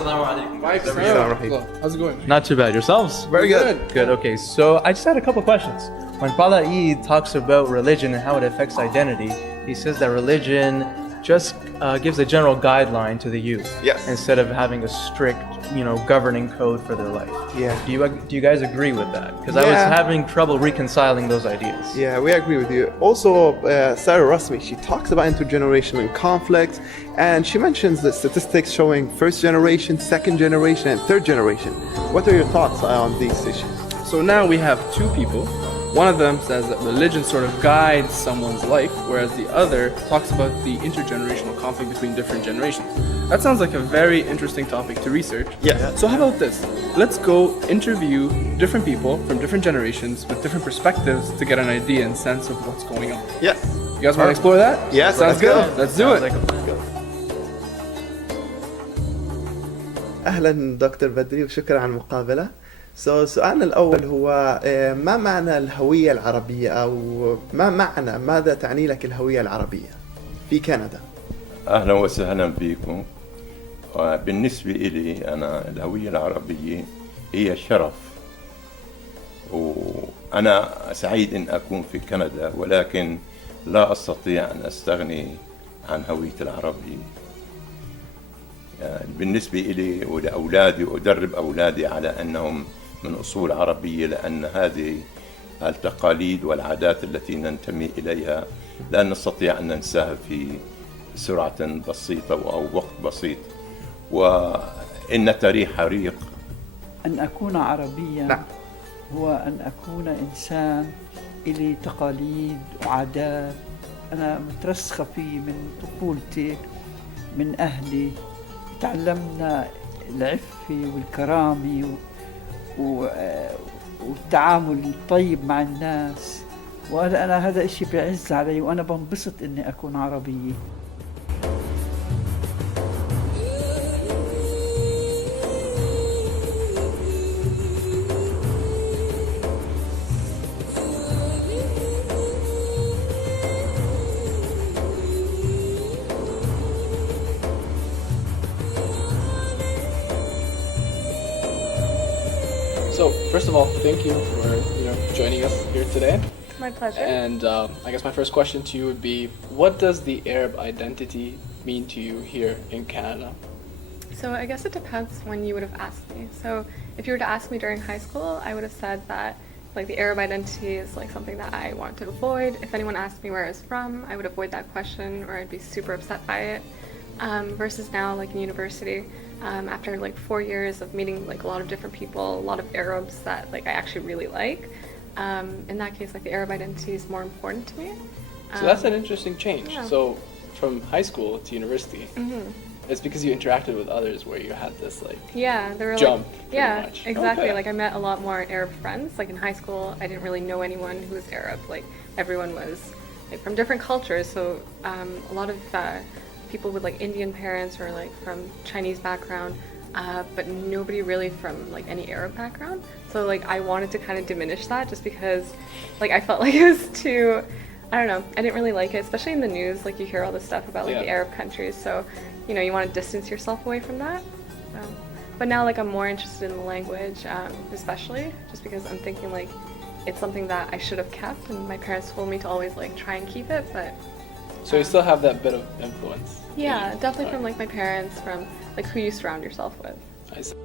Assalamu alaikum. How's it going? Not too bad. Yourselves? Very good. Good. Okay, so I just had a couple questions. When Pala Eid talks about religion and how it affects identity, he says that religion just gives a general guideline to the youth. Yes. Instead of having a strict, governing code for their life. Yeah. Do you guys agree with that? Because I was having trouble reconciling those ideas. Yeah, we agree with you. Also, Sarah Rasmi, she talks about intergenerational conflicts, and she mentions the statistics showing first generation, second generation, and third generation. What are your thoughts on these issues? So now we have two people. One of them says that religion sort of guides someone's life, whereas the other talks about the intergenerational conflict between different generations. That sounds like a very interesting topic to research. Yes. So how about this? Let's go interview different people from different generations with different perspectives to get an idea and sense of what's going on. Yes. You guys want to explore that? Yes. Sounds good. Let's do it. Like a plan. أهلا دكتور بدري وشكرا على المقابلة. سؤالنا الأول هو ما معنى الهوية العربية أو ماذا تعني لك الهوية العربية في كندا؟ أهلا وسهلا بكم. بالنسبة إلي أنا الهوية العربية هي شرف، وأنا سعيد أن أكون في كندا، ولكن لا أستطيع أن أستغني عن هويتي العربية. يعني بالنسبة إلي ولأولادي أدرب أولادي على أنهم من أصول عربية، لأن هذه التقاليد والعادات التي ننتمي إليها لا نستطيع أن ننساها في سرعة بسيطة أو وقت بسيط، وإن تاريخ عريق. أن أكون عربيا نعم. هو أن أكون إنسان إلي تقاليد وعادات أنا مترسخة فيه من طفولتي، من أهلي. تعلمنا العفة والكرامة والتعامل الطيب مع الناس، وأنا هذا إشي بيعز علي، وأنا بنبسط إني أكون عربية. So first of all, thank you for joining us here today. My pleasure. And I guess my first question to you would be, what does the Arab identity mean to you here in Canada? So I guess it depends when you would have asked me. So if you were to ask me during high school, I would have said that the Arab identity is something that I want to avoid. If anyone asked me where I was from, I would avoid that question or I'd be super upset by it. Versus now, in university, after 4 years of meeting a lot of different people, a lot of Arabs that I actually really like. In that case, the Arab identity is more important to me. So that's an interesting change. Yeah. So from high school to university, it's because you interacted with others where you had this yeah, there were jump. Yeah, much. exactly. Okay. I met a lot more Arab friends. In high school, I didn't really know anyone who was Arab. Everyone was from different cultures. So a lot of people with Indian parents or from Chinese background, but nobody really from any Arab background. So I wanted to kind of diminish that just because I felt it was too, I don't know, I didn't really like it, especially in the news. You hear all this stuff about the Arab countries, so you want to distance yourself away from that. So, but now I'm more interested in the language, especially just because I'm thinking it's something that I should have kept, and my parents told me to always try and keep it, but So you still have that bit of influence. yeah, definitely from my parents, from who you surround yourself with. I see.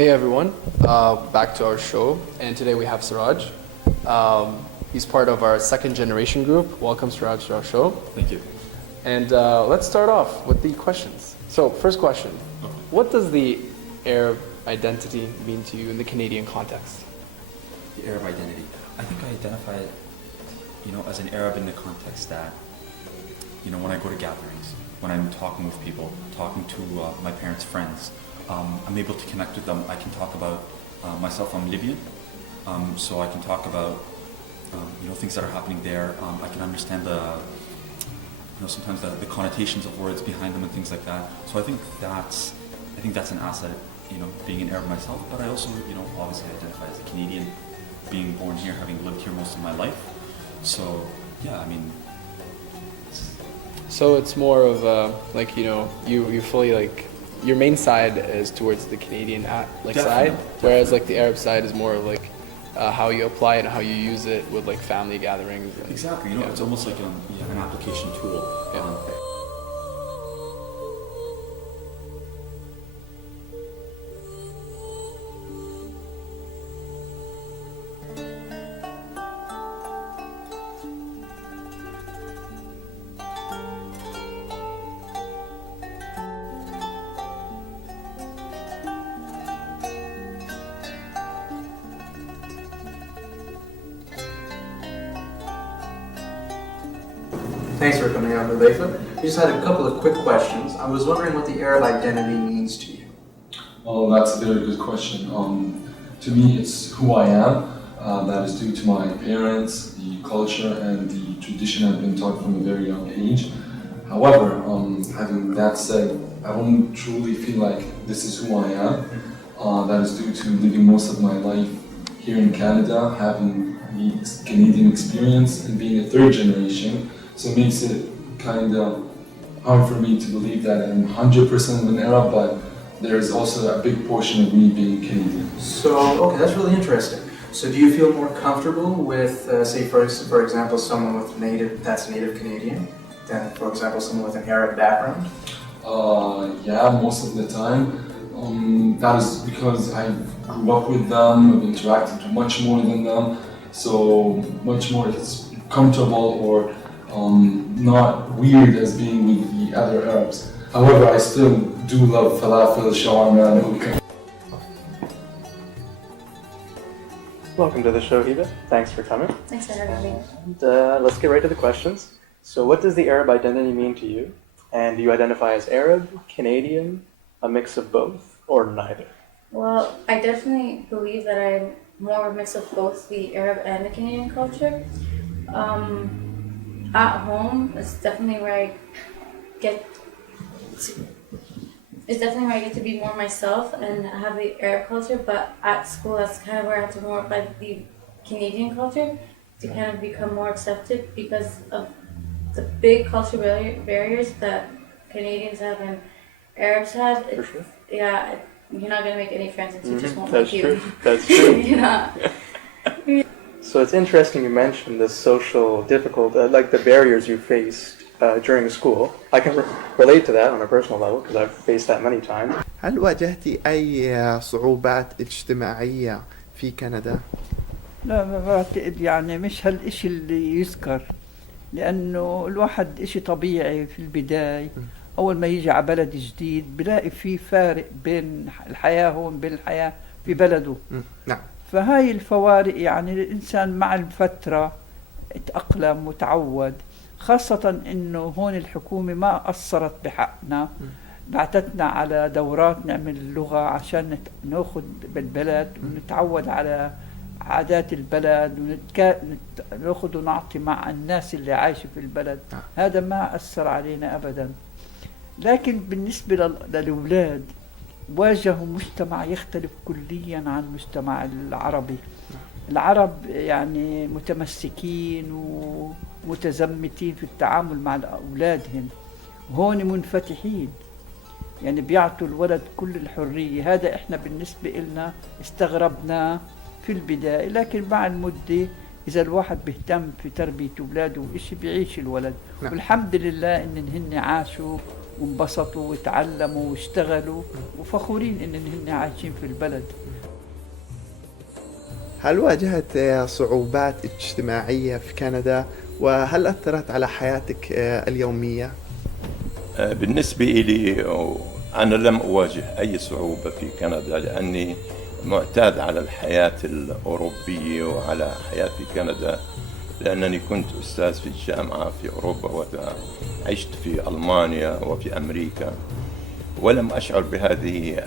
Hey everyone, back to our show, and today we have Siraj. He's part of our second generation group. Welcome Siraj to our show. Thank you. And let's start off with the questions. So first question, what does the Arab identity mean to you in the Canadian context? The Arab identity. I think I identify, as an Arab in the context that you know, when I go to gatherings, when I'm talking with people, talking to my parents' friends, I'm able to connect with them. I can talk about myself. I'm Libyan, so I can talk about you know, things that are happening there. I can understand you know, sometimes the connotations of words behind them and things like that. So I think that's an asset, you know, being an Arab myself. But I also, you know, obviously identify as a Canadian, being born here, having lived here most of my life. So yeah, I mean. So it's more of like, you know, you fully like your main side is towards the Canadian side, whereas like the Arab side is more of like how you apply it and how you use it with like family gatherings. And, Exactly, you know, it's almost like an application tool. Thanks for coming out, Mulefa. We just had a couple of quick questions. I was wondering what the Arab identity means to you. Well, that's a very good question. To me, it's who I am. That is due to my parents, the culture, and the tradition I've been taught from a very young age. However, having that said, I don't truly feel like this is who I am. That is due to living most of my life here in Canada, having the Canadian experience, and being a third generation. So it makes it kind of hard for me to believe that I'm 100% an Arab, but there is also a big portion of me being Canadian. So, okay, that's really interesting. So do you feel more comfortable with, say, for example, someone with that's native Canadian than, for example, someone with an Arab background? Yeah, most of the time. That is because I grew up with them, I've interacted much more than them, so much more it's comfortable or not weird as being with the other Arabs. However, I still do love falafel, shawarma, and hookah. Welcome to the show, Hiba. Thanks for coming. Thanks for having me. And, let's get right to the questions. So what does the Arab identity mean to you? And do you identify as Arab, Canadian, a mix of both, or neither? Well, I definitely believe that I'm more of a mix of both the Arab and the Canadian culture. At home, it's definitely where I get to be more myself and have the Arab culture, but at school that's kind of where I have to more apply the Canadian culture to kind of become more accepted because of the big cultural barriers that Canadians have and Arabs have. For sure. Yeah, you're not going to make any friends and teachers won't That's like true. you. That's true. You're not. So it's interesting you mentioned the social like the barriers you faced during school. I can relate to that on a personal level because I've faced that many times. هل واجهتي أي صعوبات اجتماعية في كندا؟ لا، ما بعتقد يعني مش هالإشي اللي يذكر، لأنه الواحد إشي طبيعي في البداية. أول ما يجي على بلد جديد بلاقي في فارق بين الحياة هون بين الحياة في بلده. نعم. فهاي الفوارق يعني الإنسان مع الفترة اتأقلم وتعود، خاصة إنه هون الحكومة ما قصرت بحقنا، بعتتنا على دورات نعمل اللغة عشان ناخد بالبلد ونتعود على عادات البلد وناخد ونعطي مع الناس اللي عايشة في البلد. هذا ما أثر علينا أبدا. لكن بالنسبة للأولاد واجهوا مجتمع يختلف كليا عن المجتمع العربي. العرب يعني متمسكين ومتزمتين في التعامل مع أولادهم، هون منفتحين يعني بيعطوا الولد كل الحرية. هذا إحنا بالنسبة إلنا استغربنا في البداية، لكن مع المدة إذا الواحد بيهتم في تربية أولاده وإيش بيعيش الولد. والحمد لله إن هن عاشوا وانبسطوا وتعلموا واشتغلوا وفخورين إن هن عايشين في البلد. هل واجهت صعوبات اجتماعية في كندا وهل أثرت على حياتك اليومية؟ بالنسبة إلي أنا لم أواجه أي صعوبة في كندا لأني معتاد على الحياة الأوروبية وعلى حياة في كندا. لأنني كنت أستاذ في الجامعة في أوروبا وعشت في ألمانيا وفي أمريكا، ولم أشعر بهذه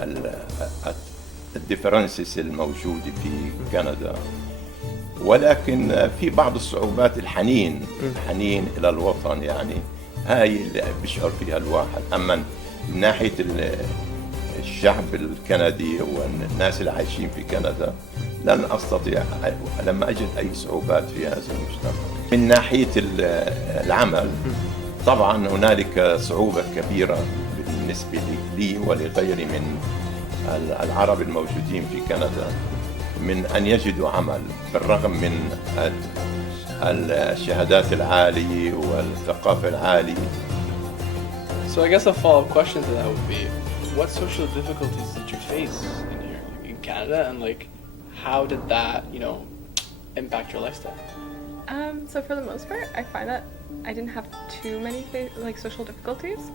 الديفرنسز الموجودة في كندا، ولكن في بعض الصعوبات، الحنين إلى الوطن، يعني هاي اللي بيشعر فيها الواحد. أما من ناحية الشعب الكندي والناس اللي عايشين في كندا لن أستطيع، لم أجد أي صعوبات في هذا المجتمع. من ناحية العمل طبعا هنالك صعوبة كبيرة بالنسبة لي ولغيري من العرب الموجودين في كندا من أن يجدوا عمل، بالرغم من الشهادات العالية والثقافة العالية. So I guess a follow-up question to that would be, what social difficulties did you face in Canada, and like, how did that, impact your lifestyle? So for the most part, I find that I didn't have too many social difficulties.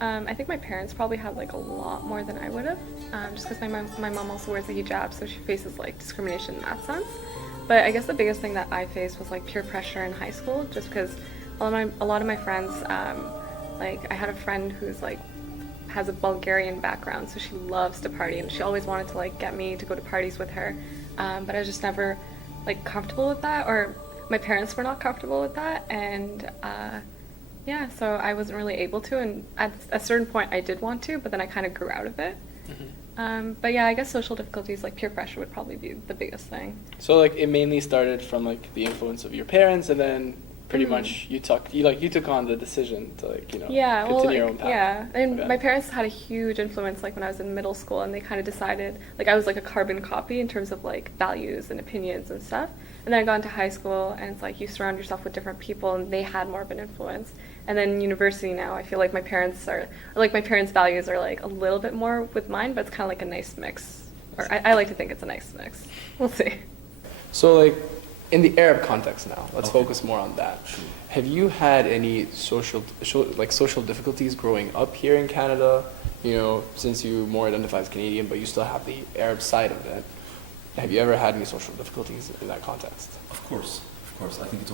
I think my parents probably had like a lot more than I would have, just because my mom also wears a hijab, so she faces like discrimination in that sense. But I guess the biggest thing that I faced was like peer pressure in high school, just because a lot of my friends, like I had a friend who's like has a Bulgarian background, so she loves to party, and she always wanted to like get me to go to parties with her, but I was just never like comfortable with that, or my parents were not comfortable with that, and yeah, so I wasn't really able to, and at a certain point I did want to, but then I kind of grew out of it. But yeah, I guess social difficulties like peer pressure would probably be the biggest thing. So like it mainly started from like the influence of your parents, and then pretty much you took on the decision to continue your own path. Yeah, and my parents had a huge influence like when I was in middle school, and they kind of decided like I was like a carbon copy in terms of like values and opinions and stuff. And then I got into high school, and it's like you surround yourself with different people, and they had more of an influence. And then university now, I feel like my parents' values are like a little bit more with mine, but it's kind of like a nice mix. Or I like to think it's a nice mix. We'll see. So like in the Arab context now, let's focus more on that. Sure. Have you had any social difficulties growing up here in Canada? Since you more identify as Canadian, but you still have the Arab side of it. Have you ever had any social difficulties in that context? Of course. I think it's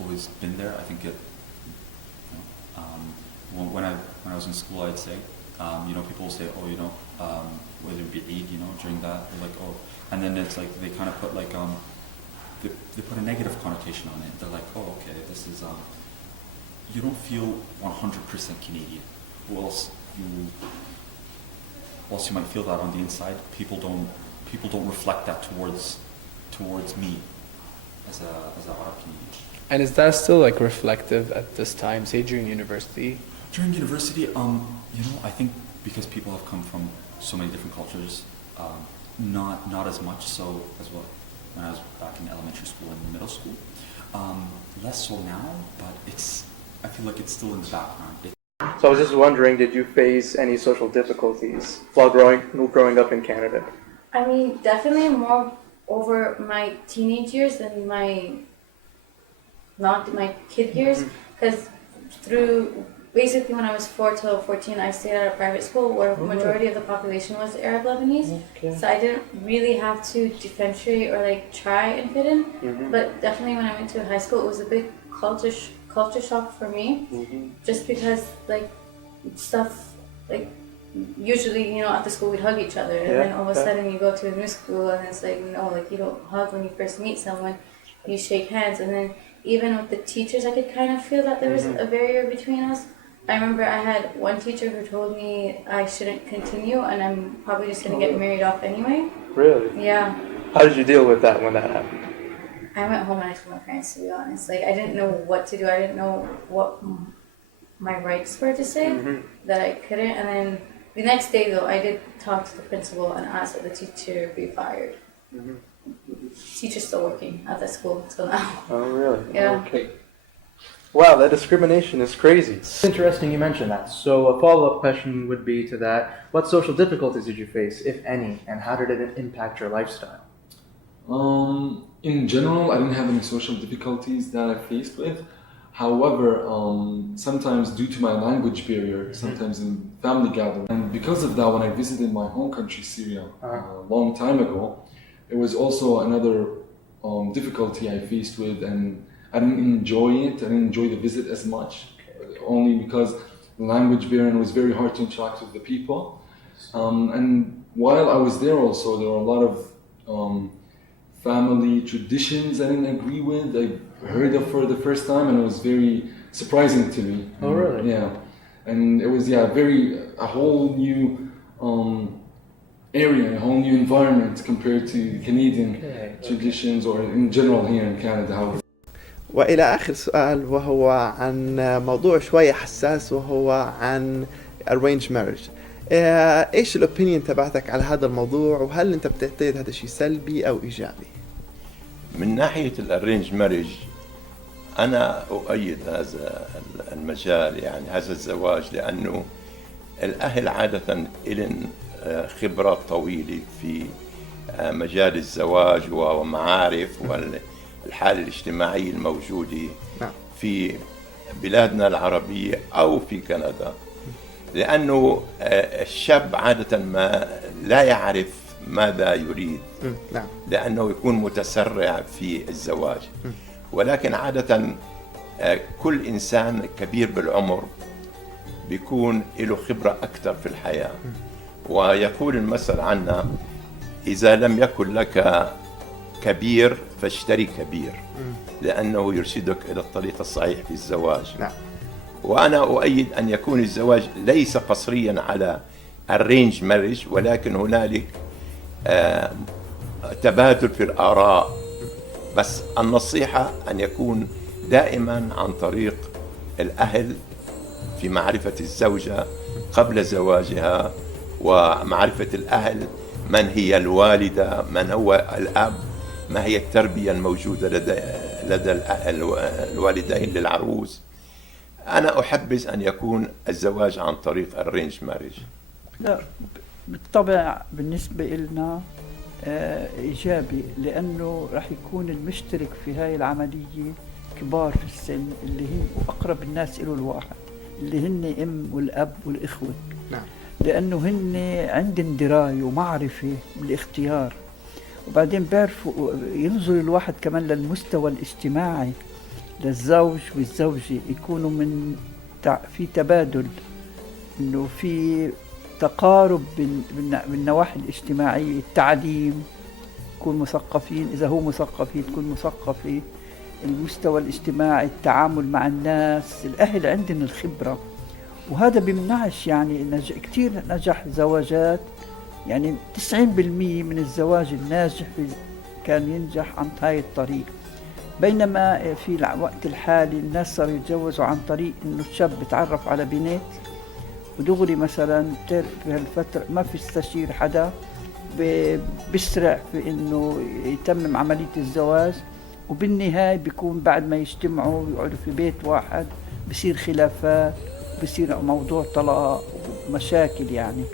always been there. I think it. When I was in school, I'd say, people will say, whether it be Eid, during that, they're like, and then it's like they kind of put like they put a negative connotation on it. They're like, okay, this is you don't feel 100% Canadian. Or else you might feel that on the inside. People don't reflect that towards me as a Arab Canadian. And is that still like reflective at this time, say during university? During university, I think because people have come from so many different cultures, not as much so as what when I was back in elementary school and middle school. Less so now, but I feel like it's still in the background. So I was just wondering, did you face any social difficulties while growing up in Canada? I mean, definitely more over my teenage years than not my kid years, because through basically when I was 4 to 14, I stayed at a private school where the majority of the population was Arab Lebanese. Okay. So I didn't really have to differentiate or like try and fit in. But definitely when I went to high school, it was a big culture shock for me, just because like stuff like usually at the school we'd hug each other, and then all of a sudden you go to a new school and it's like no, like you don't hug when you first meet someone, you shake hands, and then even with the teachers I could kind of feel that there was a barrier between us. I remember I had one teacher who told me I shouldn't continue and I'm probably just going to get married off anyway. Really? Yeah. How did you deal with that when that happened? I went home and I told my parents, to be honest. Like, I didn't know what to do. I didn't know what my rights were to say, that I couldn't. And then the next day, though, I did talk to the principal and ask that the teacher be fired. Teacher's still working at that school until now. Oh, really? Yeah. Okay. Wow, that discrimination is crazy. It's interesting you mentioned that. So a follow-up question would be to that. What social difficulties did you face, if any, and how did it impact your lifestyle? In general, I didn't have any social difficulties that I faced with. However, sometimes due to my language barrier, sometimes in family gatherings, and because of that, when I visited my home country, Syria, a long time ago, it was also another difficulty I faced with, and I didn't enjoy it. I didn't enjoy the visit as much, only because the language barrier was very hard to interact with the people. And while I was there also, there were a lot of family traditions I didn't agree with. I heard of for the first time, and it was very surprising to me. Oh, really? Yeah. And it was, a whole new area, a whole new environment compared to Canadian traditions, or in general here in Canada. How وإلى آخر سؤال، وهو عن موضوع شوية حساس، وهو عن arranged marriage. إيش الأوبينيون تبعتك على هذا الموضوع، وهل أنت بتعتقد هذا شيء سلبي أو إيجابي؟ من ناحية الأرينج ماريج أنا أؤيد هذا المجال، يعني هذا الزواج، لأنه الأهل عادة لهم خبرات طويلة في مجال الزواج ومعارف والحالة الاجتماعية الموجودة في بلادنا العربية أو في كندا، لأنه الشاب عادة ما لا يعرف ماذا يريد، لأنه يكون متسرع في الزواج. ولكن عادة كل إنسان كبير بالعمر بيكون له خبرة أكثر في الحياة، ويقول المثل عنا: إذا لم يكن لك كبير فاشتري كبير، لأنه يرشدك إلى الطريق الصحيح في الزواج. وأنا أؤيد أن يكون الزواج ليس قصريا على arranged marriage، ولكن هنالك تبادل في الآراء، بس النصيحة أن يكون دائما عن طريق الأهل في معرفة الزوجة قبل زواجها، ومعرفة الأهل من هي الوالدة، من هو الأب، ما هي التربية الموجودة لدى الوالدين للعروس. أنا أحبذ أن يكون الزواج عن طريق arranged marriage. لا بالطبع بالنسبة لنا إيجابي، لأنه راح يكون المشترك في هاي العملية كبار في السن، اللي هن أقرب الناس إله الواحد، اللي هن أم والأب والإخوة. لأنه هن عندهم دراية ومعرفة بالاختيار، وبعدين بيعرفوا ينظر الواحد كمان للمستوى الاجتماعي للزوج والزوجة، يكونوا في تبادل، إنه في تقارب بالنواحي الاجتماعية، التعليم، يكون مثقفين، إذا هو مثقفين تكون مثقفة، المستوى الاجتماعي، التعامل مع الناس. الأهل عندهم الخبرة، وهذا بيمنعش يعني كتير نجح زواجات، يعني 90% من الزواج الناجح كان ينجح عن هاي الطريق. بينما في الوقت الحالي الناس صاروا يتجوزوا عن طريق إنه الشاب بتعرف على بنت ودغري مثلا في هالفترة ما في استشير حدا، بيسرع في إنه يتمم عملية الزواج، وبالنهاية بيكون بعد ما يجتمعوا ويقعدوا في بيت واحد بصير خلافات، بصير موضوع طلاق ومشاكل يعني.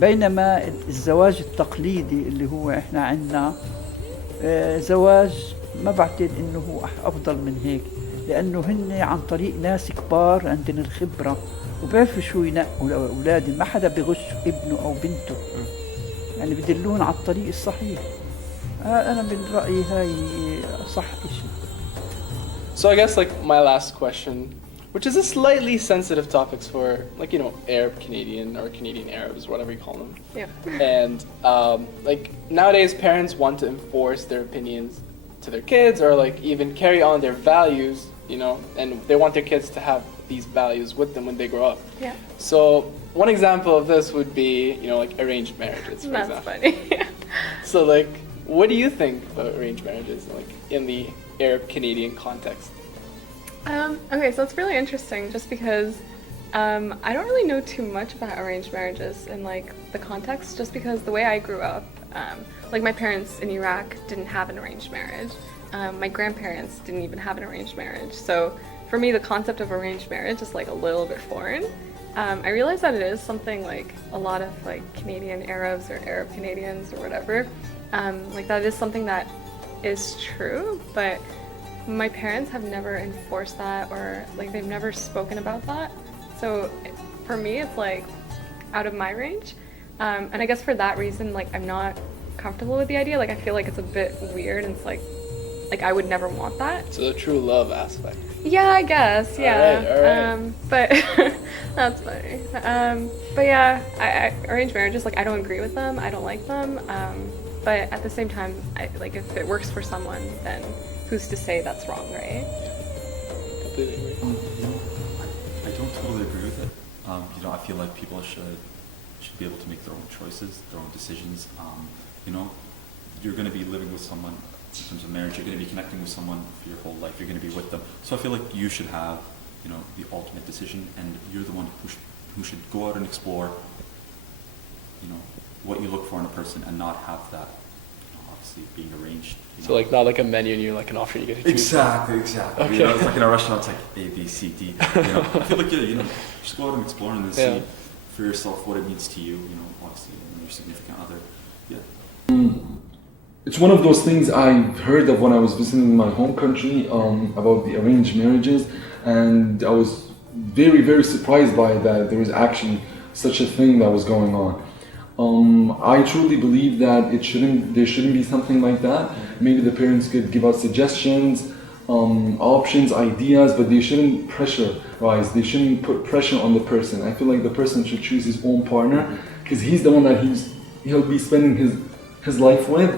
بينما الزواج التقليدي اللي هو احنا عندنا زواج ما بعتقد انه هو افضل من هيك، لانه هن عن طريق ناس كبار عندهم الخبرة وبيعرفوا شو ينقوا لاولادهم، ما حدا بغش ابنه او بنته، يعني بدلون على الطريق الصحيح. انا من رأيي هاي صح اشي. So I guess like my last question, which is a slightly sensitive topics for like, you know, Arab Canadian or Canadian Arabs, whatever you call them. Yeah. And like nowadays parents want to enforce their opinions to their kids, or like even carry on their values, you know, and they want their kids to have these values with them when they grow up. Yeah. So one example of this would be, you know, like arranged marriages, for That's example. funny. So like, what do you think about arranged marriages, like in the Arab Canadian context? Okay, so it's really interesting just because I don't really know too much about arranged marriages in like the context, just because the way I grew up, like my parents in Iraq didn't have an arranged marriage. My grandparents didn't even have an arranged marriage. So for me, the concept of arranged marriage is like a little bit foreign. I realize that it is something like a lot of like Canadian Arabs or Arab Canadians or whatever, like that is something that is true, but my parents have never enforced that, or like they've never spoken about that. So for me, it's like out of my range. And I guess for that reason, like I'm not comfortable with the idea. Like I feel like it's a bit weird and it's like like I would never want that. So the true love aspect. Yeah, I guess. Yeah. All right. But that's funny. But yeah, I arranged marriages, like I don't agree with them. I don't like them. But at the same time, like if it works for someone, then who's to say that's wrong, right? Completely agree. I don't totally agree with it. I feel like people should be able to make their own choices, their own decisions. You're going to be living with someone in terms of marriage. You're going to be connecting with someone for your whole life. You're going to be with them. So I feel like you should have, the ultimate decision, and you're the one who should go out and explore, what you look for in a person, and not have that, obviously being arranged. So like not like a menu and you like an offer you get to choose. Exactly. Okay. It's like in a restaurant, it's like A, B, C, D. I feel like just go out and explore and then see for yourself what it means to you. Obviously, and your significant other. Yeah. It's one of those things I heard of when I was visiting my home country about the arranged marriages, and I was very, very surprised by that there was actually such a thing that was going on. I truly believe that there shouldn't be something like that. Maybe the parents could give us suggestions, options, ideas, but they shouldn't pressurize. They shouldn't put pressure on the person. I feel like the person should choose his own partner, because he's the one that he'll be spending his life with,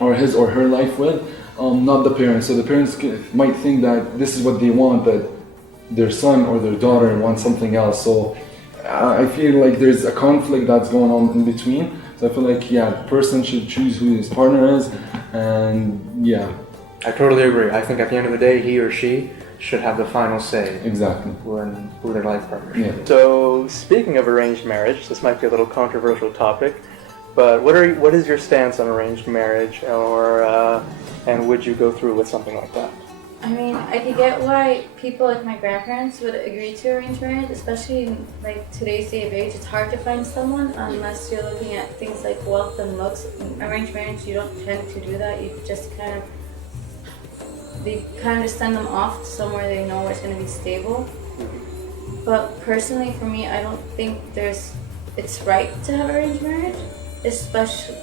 or his or her life with, not the parents. So the parents might think that this is what they want, but their son or their daughter wants something else. So I feel like there's a conflict that's going on in between. So I feel like, the person should choose who his partner is, and I totally agree. I think at the end of the day, he or she should have the final say. Exactly. Who their life partner should be. So, speaking of arranged marriage, this might be a little controversial topic, but what is your stance on arranged marriage, and would you go through with something like that? I mean, I could get why people like my grandparents would agree to arranged marriage, especially in like today's day of age. It's hard to find someone unless you're looking at things like wealth and looks. In arranged marriage, you don't tend to do that. You just they just send them off to somewhere they know where it's going to be stable. But personally, for me, I don't think it's right to have arranged marriage, especially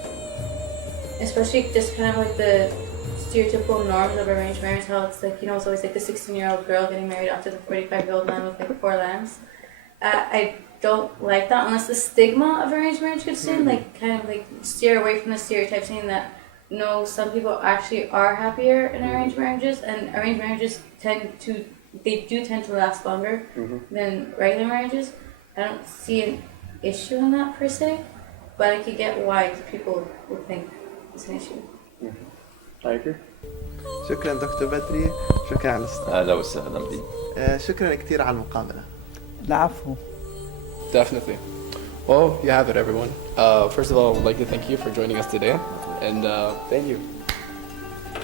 just kind of like the stereotypical norms of arranged marriage, how it's like, it's always like the 16-year-old girl getting married after the 45-year-old man with like 4 lambs. I don't like that unless the stigma of arranged marriage could stand, like kind of like steer away from the stereotype saying that no, some people actually are happier in arranged marriages, and arranged marriages tend to last longer than regular marriages. I don't see an issue in that per se, but I could get why people would think it's an issue. I agree. شكرا دكتور بدري، شكرا على الاستضافة. أهلا وسهلا بك. شكرا كثير على المقابلة. العفو. Definitely. Well, you have it, everyone. First of all, I would like to thank you for joining us today, and thank you.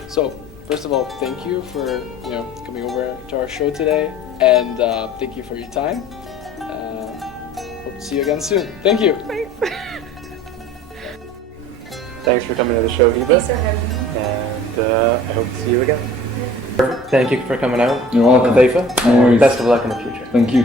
So, first of all, thank you for coming over to our show today, and thank you for your time. Hope to see you again soon. Thank you. Thanks for coming to the show, Hiba. Thanks for having me. And I hope to see you again. Thank you for coming out. You're welcome. Taifa. No worries. Best of luck in the future. Thank you.